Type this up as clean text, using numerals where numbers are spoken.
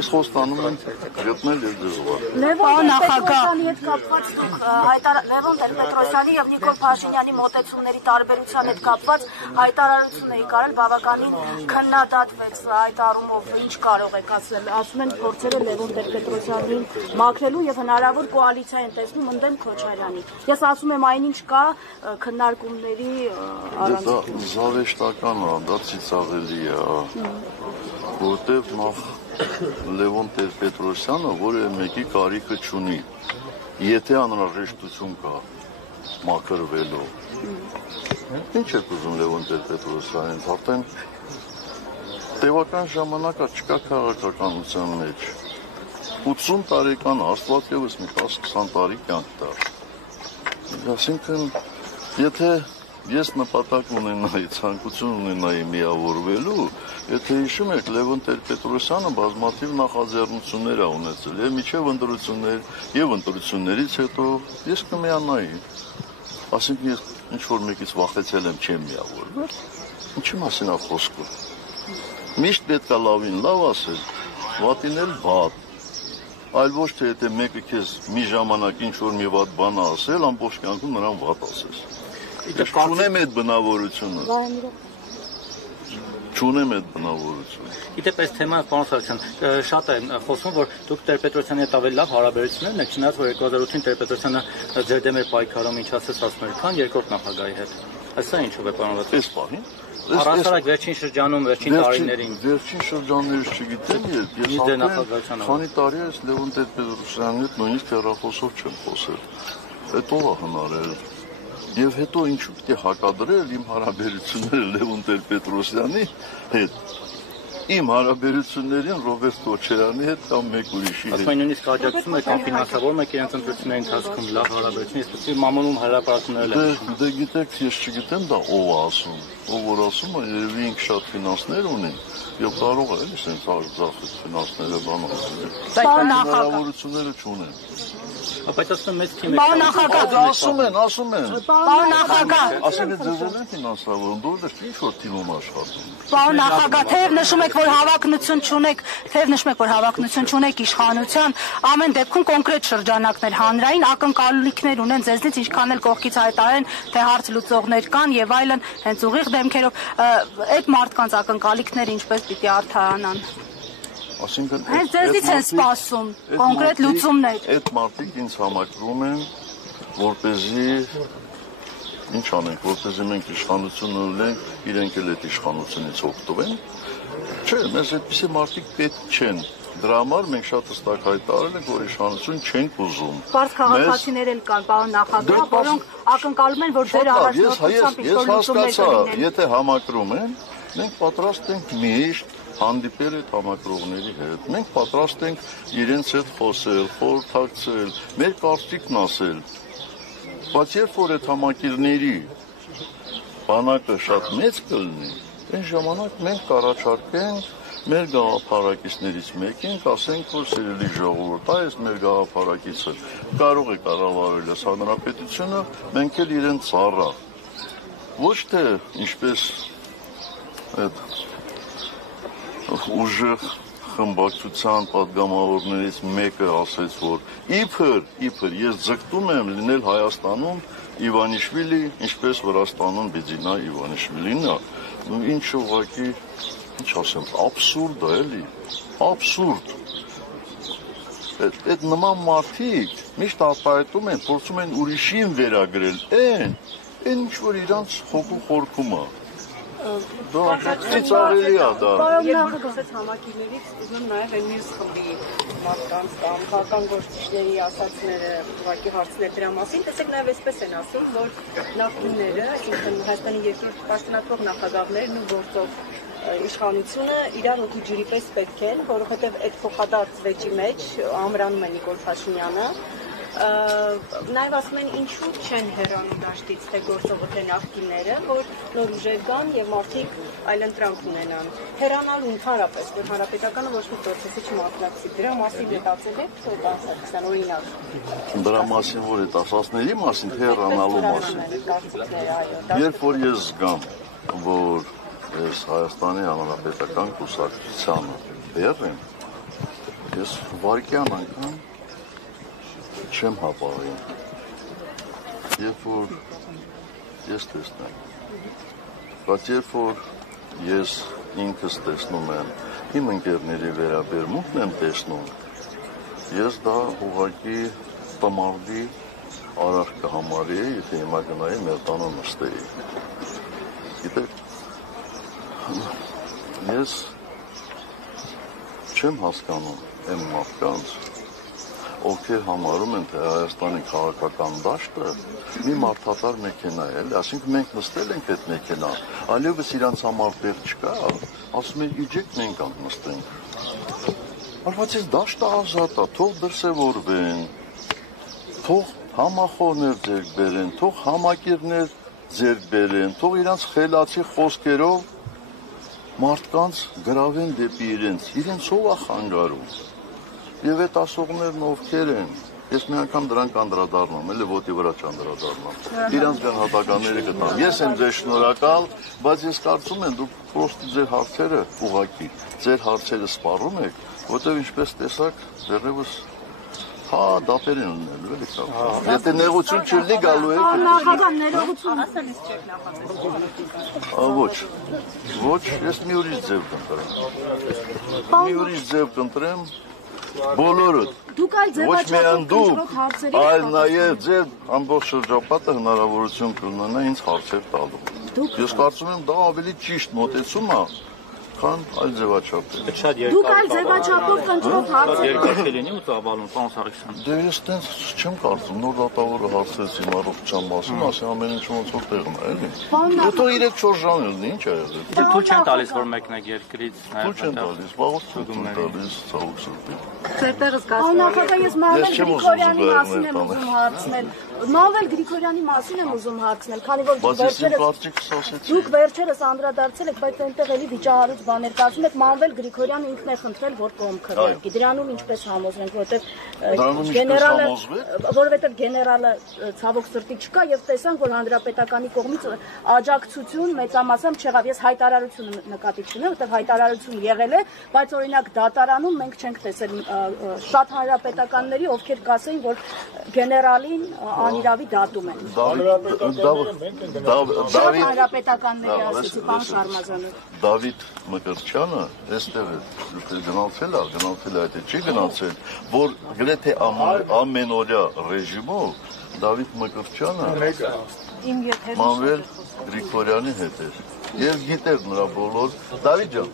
Ես խոստանում եմ գտնել եւ դժվար։ Լևոն Տեր-Պետրոսյանի հետ կապված դուք Լևոն Տեր-Պետրոսյանի եւ Նիկոլ Փաշինյանի մոտեցումների տարբերության հետ կապված հայտարարություն էի կարել, բավականին քննադատվեց այդ առումով, ինչ կարող եք ասել։ Ասում են փորձել է Լևոն Տեր-Պետրոսյանին մաքրելու եւ հնարավոր կոալիցիա են տեսնում ընդդեմ Քոչարյանի։ Ես ասում եմ այնինչ կա քննարկումների առանցքում։ Դա զավեշտական է, դա ծիծաղելի է, որտեւ նախ Լևոն Տեր-Պետրոսյանը որևէ մեկի կարիքը չունի, եթե անհրաժեշտություն կա մաքրվելու։ Ինչ եք ուզում Լևոն Տեր-Պետրոսյանից, արդեն տևական ժամանակա չկա քաղաքականության մեջ։ 80 տարեկան Աստված ևս մի 10-20 տարի կյանք տար։ Այսինքն, եթե ես նպատակ ունենայի, ցանկություն ունենայի միավորվելու, եթե հիշում եք, Լևոն Տեր-Պետրոսյանը բազմաթիվ նախաձեռնություններ ա ունեցել, եւ միջև ընտրություններ, եւ ընտրություններից հետո ես կմիանայի։ Այսինքն ես ինչ-որ մեկից վախեցել եմ, չեմ միավորվել, ինչի մասին ա խոսքը։ Միշտ պետք է լավին լավ ասել, վատին էլ վատ, այլ ոչ թե եթե մեկը քեզ մի ժամանակ ինչ-որ մի վատ բան ասել, ամբողջ կյանքում նրան վատ ասես։ Ես չունեմ այդ բնավորությունը։ Չունեմ այդ բնավորությունը։ Գիտեք, այս թեման, պարոն Սարգսյան, շատ է խոսում, որ դուք Տեր-Պետրոսյանի հետ ավելի լավ հարաբերություններ եք, չնայած որ 2008-ին Տեր-Պետրոսյանը ձեր դեմ էր պայքարում, ինչ ասես ասում էր, քան երկրորդ նախագահի հետ։ Այսա ինչով է պարոնված։ Այս պահին։ Առհասարակ վերջին շրջանում, վերջին տարիներին։ Վերջին շրջաններից չգիտեմ, ես արդեն քանի տարի ես Լևոն Տեր-Պետրոսյանի հետ նույնիսկ հեռախոսով չեմ խոսել։ Այդ ով է հնարել։ Եվ հետո ինչու պետք է հակադրել իմ հարաբերությունները Լևոն Տեր-Պետրոսյանի հետ, իմ հարաբերություններին Ռոբերտ Քոչարյանի հետ կամ մեկ ուրիշի հետ։ Ասում են նույնիսկ աջակցում եք կամ ֆինանսավորում եք իրենց ընտրությունների ընթացքում լավ հարաբերություն, այսպես մամունում հրապարակումներ են։ Դե գիտեք, ես չգիտեմ դա ով է ասում, ով որ ասում է, երևի ինքը շատ ֆինանսներ ունի, եւ կարող է էլի sense արձախ ֆինանսները բան ասել։ Պարոն նախագահ, հնարավորությունները չունեն։ Բայց ասում մեծ թիմ է։ Պարոն նախագահ, ասում են։ Պարոն նախագահ, Ասում են ձեզ են ֆինանսավորում, դու դեռ ինչ որ թիմում աշխատում։ Պարոն նախագահ, թեև նշում եք, որ հավակնություն չունեք իշխանության, ամեն դեպքում կոնկրետ շրջանակներ հանրային ակնկալիքներ ունեն ձեզնից, ինչքան էլ կողքից հայտարարեն, թե հարց լուծողներ կան եւ այլն, հենց ուղիղ դեմքերով, այդ մարդկանց ակնկալիքները ինչպես պիտի արդարանան։ Այսինքն հենց ձեզնից են սպասում կոնկրետ լուծումներ։ Այդ մարդիկ ինձ համակրում են, որպեսզի ինչ անենք, որպեսզի մենք իշխանություն ունենք, իրենք էլ այդ իշխանությունից օգտվեն։ Չէ, մեզ այդպիսի մարդիկ պետք չեն։ Դրա համար մենք շատ հստակ հայտարարել ենք, որ իշխանություն չենք ուզում։ Պարզ քաղաքացիներ էլ կան, պարոն նախագահ, որոնք ակնկալում են, որ ձեր առաջնորդությամբ ինչ-որ լուծումներ կլինեն։ Եթե համակրում են, մենք պատրաստ ենք միշտ հանդիպել այդ համակրողների հետ։ Մենք պատրաստ ենք իրենց հետ խոսել, խորհրդակցել, մեր կարծիքն ասել։ Բայց երբ որ այդ համակիրների բանակը շատ մեծ կլինի, այն ժամանակ մենք կառաջարկենք մեր գաղափարակիցներից մեկին, ասենք, որ սիրելի ժողովուրդ, այս մեր գաղափարակիցը կարող է կառավարել այս հանրապետությունը, մենք էլ իրեն ծառա։ Ոչ թե ինչպես այդ ուժեղ խմբակցության պատգամավորներից մեկը ասեց, որ իբր ես ձգտում եմ լինել Հայաստանում Իվանիշվիլի, ինչպես Վրաստանում Բիձինա Իվանիշվիլին, ինչ ուղղակի, ինչ ասեմ, աբսուրդ է, էլի, աբսուրդ։ Այդ նման մարդիկ միշտ արտահայտում են, փորձում են ուրիշին վերագրել, այն ինչ որ իրանց հոգու խորքում է։ Դա ծիծաղելի է դա։ Երբ խոսեց համակիրներից, ուզում եմ նաև այն մյուս խմբի մարդկանց կամ քաղաքական գործիչների ասածները ուղղակի հարցնել դրա մասին։ Տեսեք, նաև այսպես են ասում, որ նախկինները, այսինքն Հայաստանի երկրորդ պաշտոնաթող նախագահներն ու գործող իշխանությունը իրար օդի ջրի պես պետք են, որովհետև այդ փոխադարձ վեճի մեջ ամրանում է Նիկոլ Փաշինյանը։ Նաև ասում են ինչու չեն հեռանում դաշտից թե գործողը թե նախկինները, որ նոր ուժեր գան եւ մարդիկ այլընտրանք ունենան։ Հեռանալու ընդհանրապես, որ հանրապետականը ոչ մի process-ի չմատնացի։ Դրա մասին մտածել եք, թե բացարձակ օրինակ։ Դրա մասին որ այդ ասածների մասին, թե հեռանալու մասին։ Երբ որ ես զգամ, որ ես Հայաստանի Հանրապետական կուսակցությանը դեռ եմ, ես վարկյան անգամ չեմ հապաղում, երբ որ ես տեսնեմ, բայց երբ որ ես ինքս տեսնում եմ, իմ ընկերների վերաբերմունքն եմ տեսնում, ես դա ուղղակի տմարդի արարք կհամարեի, եթե հիմա գնայի մեր տանը նստեի։ Գիտեք, ես չեմ հասկանում այն մարդկանց, ովքեր համարում են, թե Հայաստանի քաղաքական դաշտը մի մարդատար մեքենա է, այսինքն մենք նստել ենք այդ մեքենա, այլևս իրանց համար տեղ չկա, ասում են իջեք մենք անք նստենք։ Բայց այս դաշտը ազատ է, թող դրսևորվեն, թող համախոհներ ձեռք բերեն, թող համակիրներ ձեռք բերեն, թող իրանց խելացի խոսքերով մարդկանց գրավեն դեպի իրենց ով է խանգարում։ Եվ այդ ասողներն ովքեր են, ես մի անգամ դրանք անդրադառնամ, էլի ոտի վրա չանդրադառնամ։ Իրանց գնահատականները գտնամ։ Ես եմ ձեզ շնորհակալ, բայց ես կարծում եմ դուք պրոստի ձեր հարցերը ուղղակի, ձեր հարցերը սպառում եք, որտեղ ինչպես տեսակ դեռևս դատեր են ունենալու, էլի կապ։ Եթե նեղություն չլինի գալու եք։ Նախագահ ներողություն ասելիս չեք նախատեսում։ Ոչ, ես մի ուրիշ ձև կընտրեմ։ Մի ուրիշ ձև կընտրեմ, բոլորդ։ Դուք այլ Ոչ միայն դուք, ձևաչափով հարցերի այլ նաև ձեր ամբողջ շրջապատը հնարավորություն կունենա ինձ հարցեր տալու։ Ես կարծում եմ դա ավելի ճիշտ մոտեցում է, քան այլ ձևաչափը։ Շատ Դուք այլ ձևաչափով կընտրող հարցեր երկար լինի ու ծավալուն, պարոն Սարգսյան։ Դե ես տենց չեմ կարծում, նոր դատավորը հարցրեց իմ առողջության մասին, ասի ամեն ինչ ոնց որ տեղն է, էլի։ Հետո 3-4 ժամ լինի, ինչ ա եղել։ Դե թույլ չեն տալիս, որ մեկնեք երկրից, Թույլ չեն տալիս, վաղուց թույլ տալիս, ցավոք սրտի։ Ձերտեղս Նախագահ, ես Մանվել չեմ ուզում Գրիգորյանի մասին եմ զուգահեռներ ուզում հարցնել։ Մանվել Գրիգորյանի մասին եմ ուզում հարցնել, քանի որ Բայց ես իմ կարծիքս ասեցի։ դուք վերջերս անդրադարձել եք, բայց այնտեղ էլի վիճահարույց բաներ կասում եք, Մանվել Գրիգորյանը ինքն է խնդրել, որ կողմ քվեարկի։ Դրանում ինչպես համոզվենք, որովհետև գեներալը ցավոք սրտի չկա եւ տեսանք, որ հանրապետականի կողմից աջակցություն մեծամասամբ չեղավ։ Ես հայտարարությունը նկատի չունեմ, որովհետև հայտարարություն եղել է, բայց օրինակ դատարանում մենք չենք տեսել շատ հանրապետականների, ովքեր կասեին, որ գեներալին անիրավի դատում են։ Դավիթ Հանրապետականների ասեցի, պարոն Շարմազանov։ Դավիթ Մկրտչյանը այստեղ է գնացել է, այդ չի գնացել, որ գրեթե ամենօրյա ռեժիմով Դավիթ Մկրտչյանը Մանվել Գրիգորյանի հետ էր եւ գիտեր նրա բոլոր Դավիթ ջան